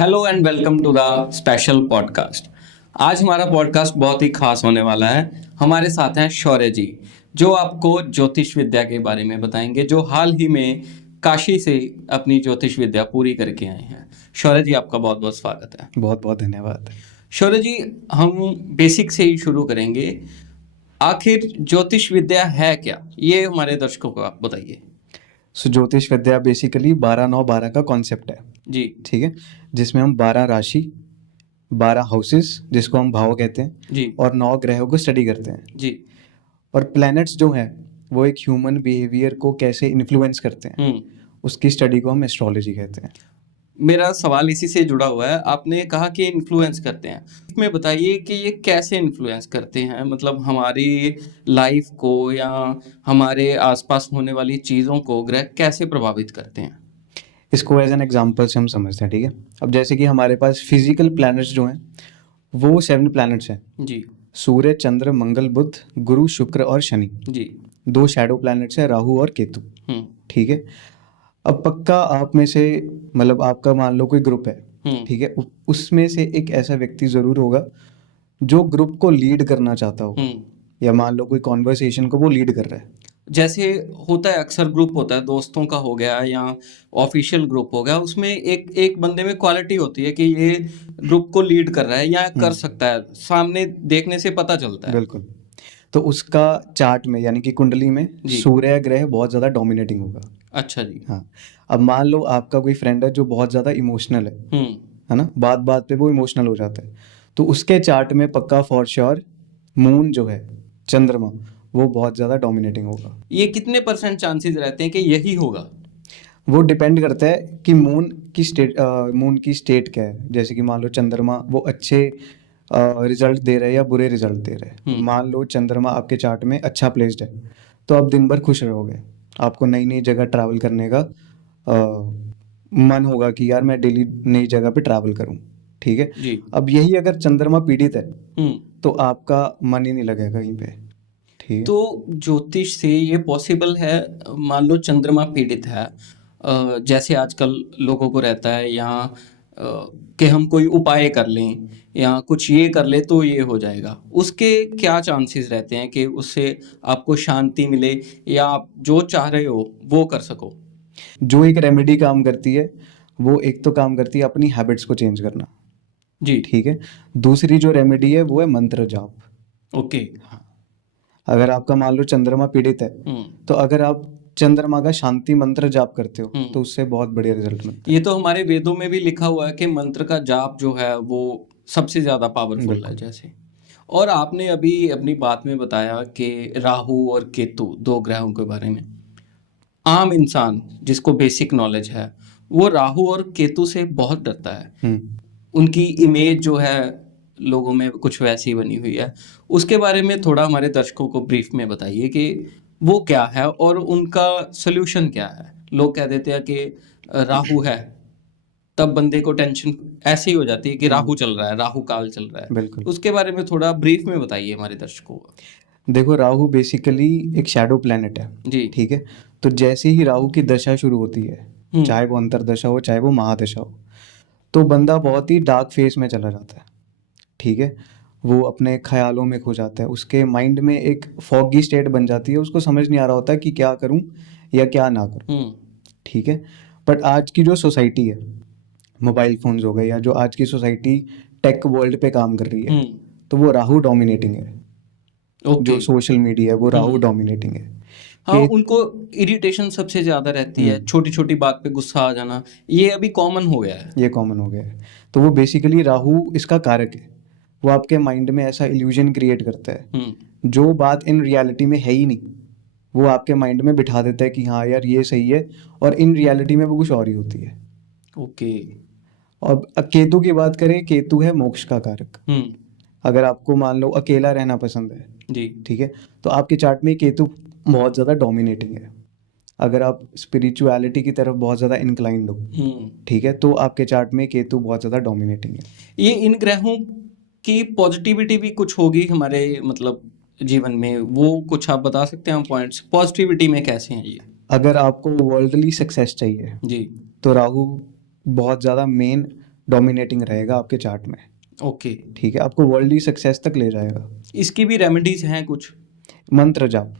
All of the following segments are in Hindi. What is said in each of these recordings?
Hello and welcome to the special podcast. आज हमारा पॉडकास्ट बहुत ही खास होने वाला है। हमारे साथ हैं शौर्य जी, जो आपको ज्योतिष विद्या के बारे में बताएंगे, जो हाल ही में काशी से अपनी ज्योतिष विद्या पूरी करके आए हैं। शौर्य जी, आपका बहुत बहुत स्वागत है। बहुत बहुत धन्यवाद। शौर्य जी, हम बेसिक से ही शुरू करेंगे। आखिर ज्योतिष विद्या है क्या, ये हमारे दर्शकों को आप बताइए। ज्योतिष विद्या बेसिकली 12-9-12 का कॉन्सेप्ट है। जी। ठीक है, जिसमें हम 12 राशि, 12 हाउसेस जिसको हम भाव कहते हैं जी। और 9 ग्रहों को स्टडी करते हैं। जी। और प्लैनेट्स जो हैं वो एक ह्यूमन बिहेवियर को कैसे इन्फ्लुएंस करते हैं, उसकी स्टडी को हम एस्ट्रोलॉजी कहते हैं। मेरा सवाल इसी से जुड़ा हुआ है। आपने कहा कि इन्फ्लुएंस करते हैं, इसमें बताइए कि ये कैसे इन्फ्लुएंस करते हैं, मतलब हमारी लाइफ को या हमारे आसपास होने वाली चीज़ों को ग्रह कैसे प्रभावित करते हैं। इसको एज एन एग्जाम्पल से हम समझते हैं। ठीक है, अब जैसे कि हमारे पास फिजिकल प्लैनेट्स जो हैं वो 7 प्लैनेट्स हैं। जी। सूर्य, चंद्र, मंगल, बुध, गुरु, शुक्र और शनि। जी। 2 शैडो प्लैनेट्स हैं, राहु और केतु। हम्म। ठीक है, अब पक्का आप में से मतलब आपका मान लो कोई ग्रुप है। ठीक है, उसमें से एक ऐसा व्यक्ति जरूर होगा जो ग्रुप को लीड करना चाहता हो, या मान लो कोई कॉन्वर्सेशन को वो लीड कर रहा है। जैसे होता है, अक्सर ग्रुप होता है, दोस्तों का हो गया या ऑफिशियल ग्रुप हो गया, उसमें एक एक बंदे में क्वालिटी होती है कि ये ग्रुप को लीड कर रहा है या कर सकता है, सामने देखने से पता चलता है। बिल्कुल, तो उसका चार्ट में यानी कि कुंडली में सूर्य ग्रह बहुत ज़्यादा डोमिनेटिंग होगा। अच्छा जी। हाँ, अब मान लो आपका कोई फ्रेंड है जो बहुत ज़्यादा इमोशनल है ना, बात बात पे वो इमोशनल हो जाता है, तो उसके चार्ट में पक्का फॉर श्योर मून जो है, चंद्रमा, वो बहुत ज़्यादा डोमिनेटिंग होगा। ये कितने % चांसेस रहते हैं कि यही होगा? वो डिपेंड करता है कि मून की स्टेट क्या है। जैसे कि मान लो चंद्रमा वो अच्छे रिजल्ट दे रहे हैं या बुरे रिजल्ट दे रहे हैं। मान लो चंद्रमा आपके चार्ट में अच्छा प्लेस्ड है तो आप दिन भर खुश रहोगे, आपको नई नई जगह ट्रैवल करने का मन होगा कि यार मैं डेली नई जगह पे ट्रैवल करूं। ठीक है जी। अब यही अगर चंद्रमा पीड़ित है तो आपका मन ही नहीं लगेगा कहीं पे। ठीक है, तो ज्योतिष से ये पॉसिबल है, मान लो चंद्रमा पीड़ित है, जैसे आजकल लोगों को रहता है, या कि हम कोई उपाय कर लें या कुछ ये कर ले तो ये हो जाएगा, उसके क्या चांसेस रहते हैं कि उससे आपको शांति मिले या आप जो चाह रहे हो वो कर सको? जो एक रेमेडी काम करती है वो एक तो काम करती है अपनी हैबिट्स को चेंज करना। जी। ठीक है, दूसरी जो रेमेडी है वो है मंत्र जाप। ओके। अगर आपका मान लो चंद्रमा पीड़ित है तो अगर आप चंद्रमा का शांति मंत्र जाप करते हो तो उससे बहुत बढ़िया रिजल्ट मिलता है। ये तो हमारे वेदों में भी लिखा हुआ है कि मंत्र का जाप जो है वो सबसे ज्यादा पावरफुल है। जैसे, और आपने अभी अपनी बात में बताया कि राहु और केतु 2 ग्रहों के बारे में, आम इंसान जिसको बेसिक नॉलेज है वो राहु और केतु से बहुत डरता है। उनकी इमेज जो है लोगों में कुछ वैसी बनी हुई है, उसके बारे में थोड़ा हमारे दर्शकों को ब्रीफ में बताइए कि वो क्या है और उनका सोल्यूशन क्या है। लोग कह देते हैं कि राहु है, तब बंदे को टेंशन ऐसी हो जाती है कि राहु चल रहा है, राहु काल चल रहा है। बिल्कुल, उसके बारे में थोड़ा ब्रीफ में बताइए हमारे दर्शकों को। देखो राहु बेसिकली एक शैडो प्लेनेट है जी। ठीक है, तो जैसे ही राहु की दशा शुरू होती है, चाहे वो अंतरदशा हो चाहे वो महादशा हो, तो बंदा बहुत ही डार्क फेज में चला जाता है। ठीक है, वो अपने ख्यालों में खो जाता है, उसके माइंड में एक फॉगी स्टेट बन जाती है, उसको समझ नहीं आ रहा होता कि क्या करूं या क्या ना करूं। ठीक है, बट आज की जो सोसाइटी है, मोबाइल फोन्स हो गए, या जो आज की सोसाइटी टेक वर्ल्ड पे काम कर रही है, तो वो राहु डोमिनेटिंग है। जो सोशल मीडिया है वो राहु डोमिनेटिंग है। हाँ, उनको इरिटेशन सबसे ज्यादा रहती है, छोटी छोटी बात पे गुस्सा आ जाना, ये अभी कॉमन हो गया है। ये कॉमन हो गया है, तो वो बेसिकली राहु इसका कारक है। वो आपके माइंड में ऐसा इल्यूजन क्रिएट करता है जो बात इन रियलिटी में है ही नहीं, वो आपके माइंड में बिठा देता है कि हाँ यार ये सही है, और इन रियलिटी में वो कुछ और ही होती है। ओके। और केतु की बात करें, केतु है मोक्ष का कारक। अगर आपको मान लो अकेला रहना पसंद है जी, ठीक है, तो आपके चार्ट में केतु बहुत ज़्यादा डोमिनेटिंग है। अगर आप स्पिरिचुअलिटी की तरफ बहुत ज़्यादा इंक्लाइंड हो ठीक है, तो आपके चार्ट में केतु बहुत ज़्यादा डोमिनेटिंग है। ये इन ग्रहों की पॉजिटिविटी भी कुछ होगी हमारे मतलब जीवन में, वो कुछ आप बता सकते हैं पॉइंट्स पॉजिटिविटी में कैसे हैं ये? अगर आपको वर्ल्डली सक्सेस चाहिए जी, तो राहु बहुत ज़्यादा मेन डोमिनेटिंग रहेगा आपके चार्ट में, ओके। ठीक है, आपको वर्ल्डली सक्सेस तक ले जाएगा। इसकी भी रेमेडीज हैं कुछ? मंत्र जाप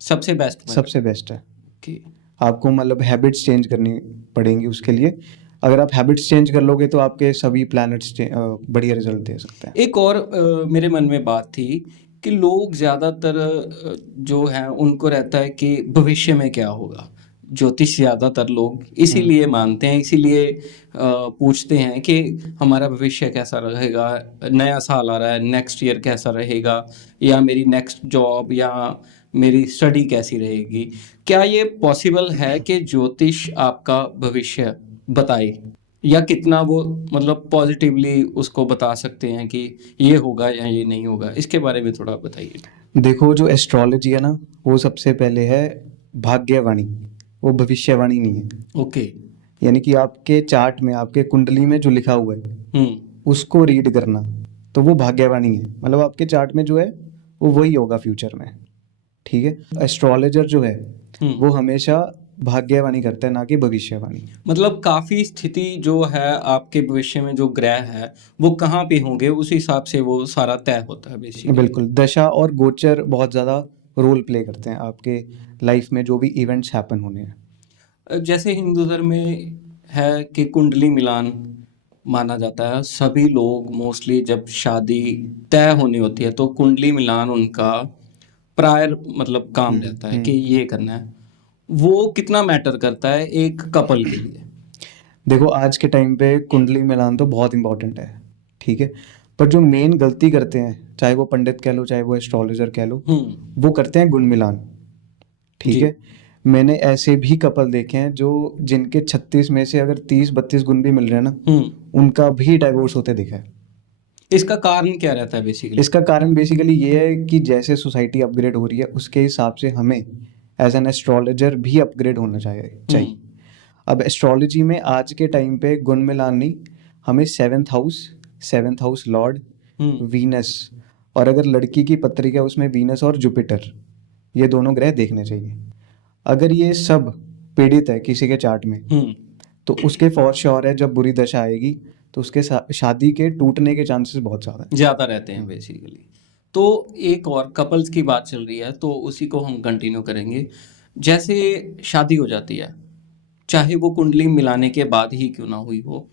सबसे बेस्ट सबसे बेस्ट है। ओके। आपको मतलब हैबिट्स चेंज करनी पड़ेंगी उसके लिए। अगर आप हैबिट्स चेंज कर लोगे तो आपके सभी प्लैनेट्स बढ़िया रिजल्ट दे सकते हैं। एक और मेरे मन में बात थी कि लोग ज़्यादातर जो है उनको रहता है कि भविष्य में क्या होगा। ज्योतिष ज़्यादातर लोग इसीलिए मानते हैं, इसीलिए पूछते हैं कि हमारा भविष्य कैसा रहेगा, नया साल आ रहा है, नेक्स्ट ईयर कैसा रहेगा, या मेरी नेक्स्ट जॉब या मेरी स्टडी कैसी रहेगी। क्या ये पॉसिबल है कि ज्योतिष आपका भविष्य बताए, या कितना वो मतलब पॉजिटिवली उसको बता सकते हैं कि ये होगा या ये नहीं होगा? इसके बारे में थोड़ा बताइए। देखो, जो एस्ट्रोलॉजी है ना, वो सबसे पहले है भाग्यवाणी, वो भविष्यवाणी नहीं है। ओके। यानी कि आपके चार्ट में, आपके कुंडली में जो लिखा हुआ है उसको रीड करना, तो वो भाग्यवाणी है। मतलब आपके चार्ट में जो है वो वही होगा फ्यूचर में, ठीक है। एस्ट्रोलॉजर जो है वो हमेशा भाग्यवाणी करता है, ना कि भविष्यवाणी। मतलब काफी स्थिति जो है आपके भविष्य में, जो ग्रह है वो कहाँ पे होंगे, उस हिसाब से वो सारा तय होता है बेसिकली। बिल्कुल, दशा और गोचर बहुत ज़्यादा रोल प्ले करते हैं आपके लाइफ में, जो भी इवेंट्स हैपन होने हैं। जैसे हिंदू धर्म में है कि कुंडली मिलान माना जाता है। सभी लोग मोस्टली जब शादी तय होनी होती है तो कुंडली मिलान उनका प्रायर मतलब काम रहता है कि ये करना है। वो कितना मैटर करता है एक कपल के लिए? देखो, आज के टाइम पे कुंडली मिलान तो बहुत इंपॉर्टेंट है, ठीक है, पर जो मेन गलती करते हैं, चाहे वो पंडित कह लो चाहे वो एस्ट्रोलॉजर कह लो, वो करते हैं गुण मिलान, ठीक है। मैंने ऐसे भी कपल देखे हैं जो जिनके 36 में से अगर 30-32 गुण भी मिल रहे हैं ना, उनका भी डाइवोर्स होते दिखा है। इसका कारण क्या रहता है बेसिकली? इसका कारण बेसिकली ये है कि जैसे सोसाइटी अपग्रेड हो रही है उसके हिसाब से हमें एज एन एस्ट्रोलॉजर भी अपग्रेड होना चाहिए। अब एस्ट्रोलॉजी में आज के टाइम पे गुण मिलान नहीं, हमें सेवेंथ हाउस लॉर्ड वीनस, और अगर लड़की की पत्रिका उसमें वीनस और जुपिटर, ये दोनों ग्रह देखने चाहिए। अगर ये सब पीड़ित है किसी के चार्ट में, तो उसके फॉर श्योर है जब बुरी दशा आएगी तो उसके शादी के टूटने के चांसेस बहुत ज़्यादा रहते हैं बेसिकली। तो एक और कपल्स की बात चल रही है तो उसी को हम कंटिन्यू करेंगे। जैसे शादी हो जाती है, चाहे वो कुंडली मिलाने के बाद ही क्यों ना हुई हो,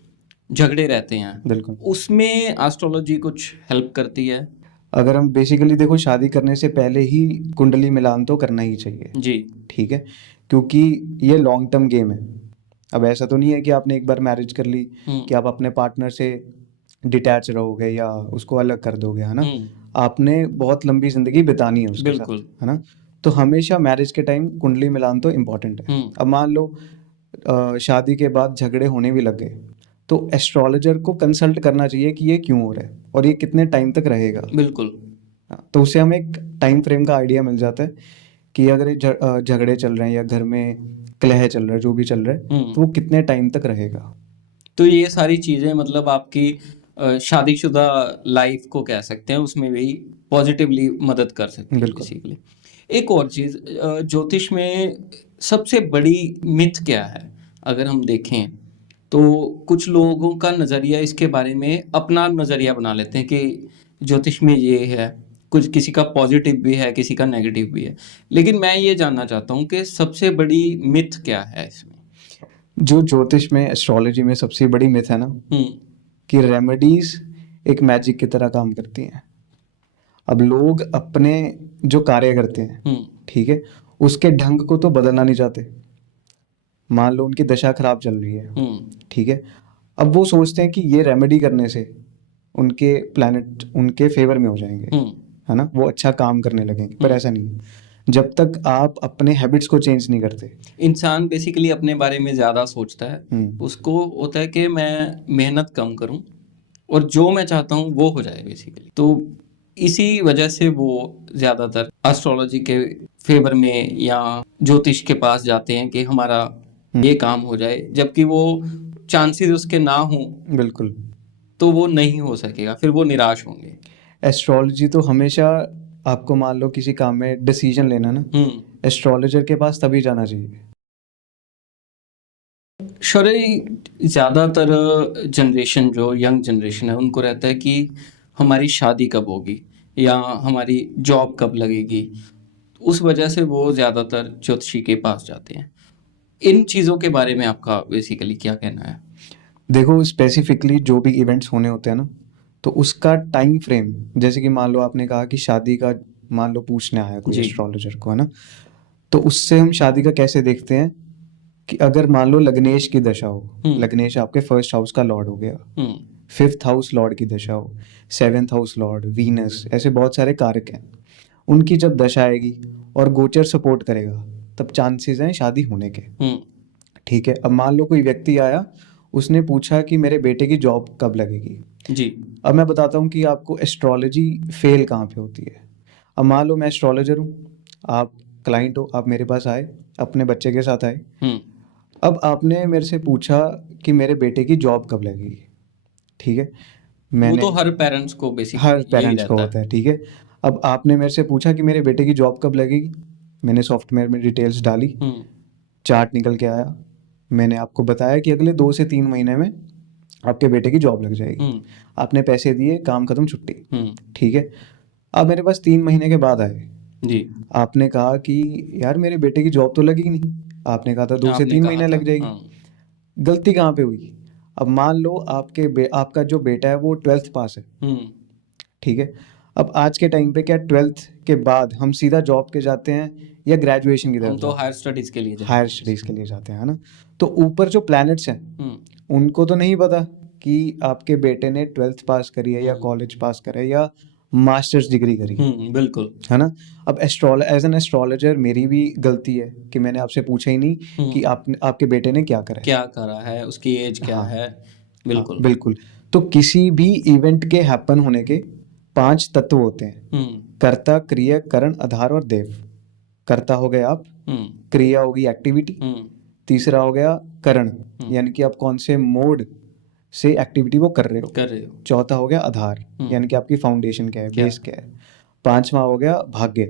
झगड़े रहते हैं, बिल्कुल। उसमें एस्ट्रोलॉजी कुछ हेल्प करती है? अगर हम बेसिकली देखो, शादी करने से पहले ही कुंडली मिलान तो करना ही चाहिए जी, ठीक है, क्योंकि ये लॉन्ग टर्म गेम है। अब ऐसा तो नहीं है कि आपने एक बार मैरिज कर ली कि आप अपने पार्टनर से डिटैच रहोगे या उसको अलग कर दोगे, है ना। आपने बहुत लंबी जिंदगी बितानी है उसके साथ, है ना। तो हमेशा मैरिज के टाइम कुंडली मिलान तो इम्पोर्टेंट है। अब मान लो शादी के बाद झगड़े होने भी लग गए, तो एस्ट्रोलॉजर को कंसल्ट करना चाहिए कि ये क्यों हो रहा है और ये कितने टाइम तक रहेगा। बिल्कुल। तो उससे हमें एक टाइम फ्रेम का आइडिया मिल जाता है कि अगर ये झगड़े चल रहे हैं या घर में कलह चल रहा है, जो भी चल रहा है, तो वो कितने टाइम तक रहेगा। तो ये सारी चीज़ें मतलब आपकी शादीशुदा लाइफ को कह सकते हैं, उसमें भी पॉजिटिवली मदद कर सकती है बेसिकली। एक और चीज़, ज्योतिष में सबसे बड़ी मिथ क्या है अगर हम देखें तो? कुछ लोगों का नज़रिया इसके बारे में अपना नज़रिया बना लेते हैं कि ज्योतिष में ये है, कुछ किसी का पॉजिटिव भी है, किसी का नेगेटिव भी है। लेकिन मैं ये जानना चाहता हूँ कि सबसे बड़ी मिथ क्या है इसमें? जो ज्योतिष में, एस्ट्रोलॉजी में सबसे बड़ी मिथ है ना, कि रेमेडीज एक मैजिक की तरह काम करती हैं। अब लोग अपने जो कार्य करते हैं, ठीक है, उसके ढंग को तो बदलना नहीं चाहते। मान लो उनकी दशा खराब चल रही है, ठीक है, अब वो सोचते हैं कि ये रेमेडी करने से उनके प्लैनेट उनके फेवर में हो जाएंगे, है ना, वो अच्छा काम करने लगेंगे। पर ऐसा नहीं है। जब तक आप अपने हैबिट्स को चेंज नहीं करते, इंसान बेसिकली अपने बारे में ज़्यादा सोचता है। उसको होता है कि मैं मेहनत कम करूं और जो मैं चाहता हूं वो हो जाए बेसिकली। तो इसी वजह से वो ज़्यादातर एस्ट्रोलॉजी के फेवर में या ज्योतिष के पास जाते हैं कि हमारा ये काम हो जाए, जबकि वो चांसेस उसके ना हों, बिल्कुल, तो वो नहीं हो सकेगा, फिर वो निराश होंगे। एस्ट्रोलॉजी तो हमेशा आपको, मान लो किसी काम में डिसीजन लेना ना, एस्ट्रोलॉजर के पास तभी जाना चाहिए। शौर्य, ज़्यादातर जनरेशन जो यंग जनरेशन है उनको रहता है कि हमारी शादी कब होगी या हमारी जॉब कब लगेगी, उस वजह से वो ज़्यादातर ज्योतिषी के पास जाते हैं। इन चीज़ों के बारे में आपका बेसिकली क्या कहना है? देखो स्पेसिफिकली जो भी इवेंट्स होने होते हैं ना, तो उसका टाइम फ्रेम, जैसे कि मान लो आपने कहा कि शादी का मान लो पूछने आया कोई जी। एस्ट्रोलॉजर को, है ना, तो उससे हम शादी का कैसे देखते हैं कि अगर मान लो लग्नेश की दशा हो, लग्नेश आपके फर्स्ट हाउस का लॉर्ड हो गया, फिफ्थ हाउस लॉर्ड की दशा हो, सेवेंथ हाउस लॉर्ड, वीनस, ऐसे बहुत सारे कारक हैं, उनकी जब दशा आएगी और गोचर सपोर्ट करेगा तब चांसेस हैं शादी होने के। ठीक है, अब मान लो कोई व्यक्ति आया, उसने पूछा कि मेरे बेटे की जॉब कब लगेगी जी। अब मैं बताता हूँ कि आपको एस्ट्रोलॉजी फेल कहाँ पे होती है। अब मान लो मैं एस्ट्रोलॉजर हूँ, आप क्लाइंट हो, आप मेरे पास आए, अपने बच्चे के साथ आए, अब आपने मेरे से पूछा कि मेरे बेटे की जॉब कब लगेगी। ठीक है, वो मैंने तो हर पेरेंट्स को बेसिकली हर यही पेरेंट्स को रहता होता है। ठीक है, अब आपने मेरे से पूछा कि मेरे बेटे की जॉब कब लगेगी, मैंने सॉफ्टवेयर में डिटेल्स डाली, चार्ट निकल के आया, मैंने आपको बताया कि अगले 2 से 3 महीने में आपके बेटे की जॉब लग जाएगी, आपने पैसे दिए, काम खत्म, छुट्टी। ठीक है, अब मेरे पास 3 महीने के बाद आए जी। आपने कहा कि यार मेरे बेटे की जॉब तो लगी नहीं, आपने कहा था 2 से आपने 3 कहा महीने था, लग जाएगी। हाँ। गलती कहाँ पे हुई? अब मान लो आपका जो बेटा है वो 12th पास है। ठीक है, अब आज के टाइम पे क्या 12th के बाद हम सीधा जॉब के जाते हैं या ग्रेजुएशन की हम तरफ तो जाते हायर स्टडीज के लिए हैं? जाते हायर हैं। स्टडीज के लिए जाते हैं, है ना। तो ऊपर जो प्लैनेट्स हैं उनको तो नहीं पता कि आपके बेटे ने 12th पास करी है या कॉलेज पास करा है या मास्टर्स डिग्री करी है, बिल्कुल। है ना। अब एज एन एस्ट्रोलॉजर मेरी भी गलती है कि मैंने आपसे पूछा ही नहीं कि आपके बेटे ने क्या करा है, क्या करा है, उसकी एज क्या हाँ, है। हाँ, बिल्कुल। बिल्कुल। तो किसी भी इवेंट के हैपन होने के 5 तत्व होते हैं, कर्ता, क्रिया, करण, आधार और देव। कर्ता हो गए आप, क्रिया होगी एक्टिविटी, तीसरा हो गया करण यानी कि आप कौन से मोड से एक्टिविटी वो कर रहे हो, चौथा हो गया आधार यानी कि आपकी फाउंडेशन क्या है, बेस क्या है, पांचवा हो गया भाग्य।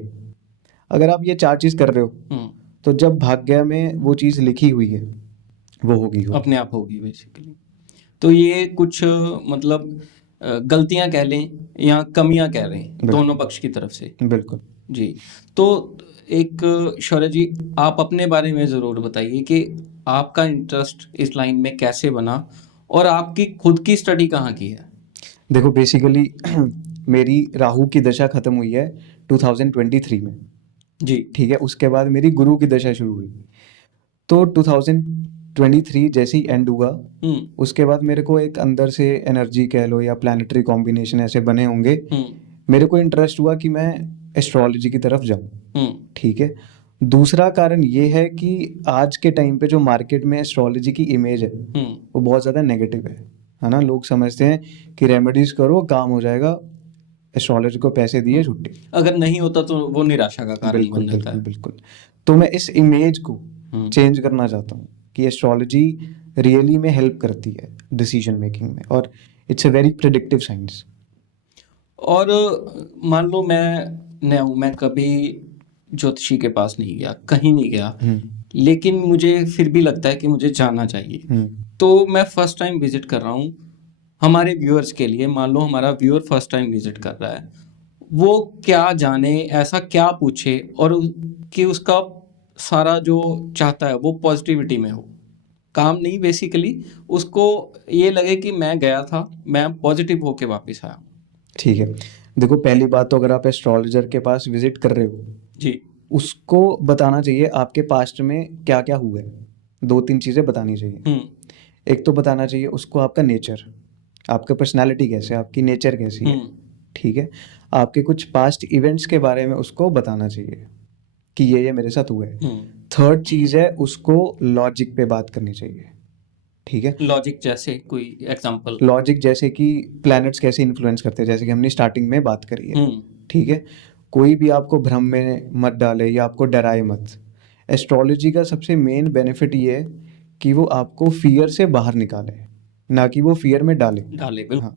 अगर आप ये 4 चीज कर रहे हो तो जब भाग्य में वो चीज लिखी हुई है वो होगी अपने आप होगी बेसिकली। तो ये कुछ मतलब गलतियां कह लें या कमियां कह लें दोनों पक्ष की तरफ से। बिल्कुल जी। तो एक शौर्य जी, आप अपने बारे में ज़रूर बताइए कि आपका इंटरेस्ट इस लाइन में कैसे बना और आपकी खुद की स्टडी कहाँ की है? देखो बेसिकली मेरी राहु की दशा खत्म हुई है 2023 में। जी। ठीक है, उसके बाद मेरी गुरु की दशा शुरू हुई, तो 2023 जैसे ही एंड हुआ उसके बाद मेरे को एक अंदर से एनर्जी कह लो या प्लानिटरी कॉम्बिनेशन ऐसे बने होंगे, मेरे को इंटरेस्ट हुआ कि मैं एस्ट्रोलॉजी की तरफ जाऊं। ठीक है, दूसरा कारण ये है कि आज के टाइम पे जो मार्केट में एस्ट्रोलॉजी की इमेज है वो बहुत ज़्यादा नेगेटिव है ना। लोग समझते हैं कि रेमेडीज करो काम हो जाएगा, एस्ट्रोलॉजी को पैसे दिए छुट्टी, अगर नहीं होता तो वो निराशा का कारण बिल्कुल बन जाता बिल्कुल है। बिल्कुल। तो मैं इस इमेज को चेंज करना चाहता हूँ कि एस्ट्रोलॉजी रियली में हेल्प करती है डिसीजन मेकिंग में और it's a very predictive science. और मान लो मैं कभी ज्योतिषी के पास नहीं गया, कहीं नहीं गया, लेकिन मुझे फिर भी लगता है कि मुझे जाना चाहिए। तो मैं फर्स्ट टाइम विजिट कर रहा हूँ, हमारे व्यूअर्स के लिए मान लो हमारा व्यूअर फर्स्ट टाइम विजिट कर रहा है, वो क्या जाने, ऐसा क्या पूछे और कि उसका सारा जो चाहता है वो पॉजिटिविटी में हो, काम नहीं, बेसिकली उसको ये लगे कि मैं गया था, मैं पॉजिटिव होके वापस आया। ठीक है, देखो पहली बात तो अगर आप एस्ट्रोलॉजर के पास विजिट कर रहे हो जी, उसको बताना चाहिए आपके पास्ट में क्या क्या हुआ है, 2-3 चीज़ें बतानी चाहिए। एक तो बताना चाहिए उसको आपका नेचर, आपका पर्सनालिटी कैसे है, आपकी नेचर कैसी है। ठीक है, आपके कुछ पास्ट इवेंट्स के बारे में उसको बताना चाहिए कि ये मेरे साथ हुआ है। थर्ड चीज़ है उसको लॉजिक पे बात करनी चाहिए। ठीक है, लॉजिक जैसे कोई एग्जांपल? लॉजिक जैसे कि प्लैनेट्स कैसे इन्फ्लुएंस करते हैं, जैसे कि हमने स्टार्टिंग में बात करी है। ठीक है, कोई भी आपको भ्रम में मत डाले या आपको डराए मत। एस्ट्रोलॉजी का सबसे मेन बेनिफिट ये है कि वो आपको फियर से बाहर निकाले, ना कि वो फियर में डाले। बिल्कुल। हाँ,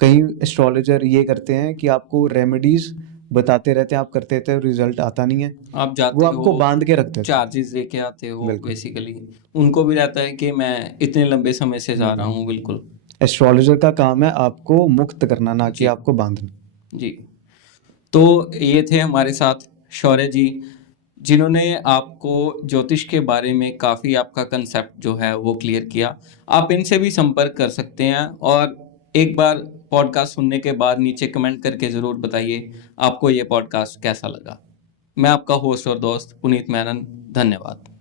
कई एस्ट्रोलॉजर ये करते हैं कि आपको रेमेडीज बताते रहते हैं, आप करते रहते हो, रिजल्ट आता नहीं है, आप वो जाते आपको हो, बांध के रख देते हैं। चार्जेस दे के आते हो, बिल्कुल। बेसिकली उनको भी रहता है कि मैं इतने लंबे समय से जा रहा हूँ। बिल्कुल एस्ट्रोलॉजर का काम है आपको मुक्त करना, ना कि जी आपको बांधना। जी। तो ये थे हमारे साथ शौर्य जी, जिन्होंने आपको ज्योतिष के बारे में काफ़ी आपका कंसेप्ट जो है वो क्लियर किया। आप इनसे भी संपर्क कर सकते हैं, और एक बार पॉडकास्ट सुनने के बाद नीचे कमेंट करके ज़रूर बताइए आपको ये पॉडकास्ट कैसा लगा। मैं आपका होस्ट और दोस्त पुनीत मेनन, धन्यवाद।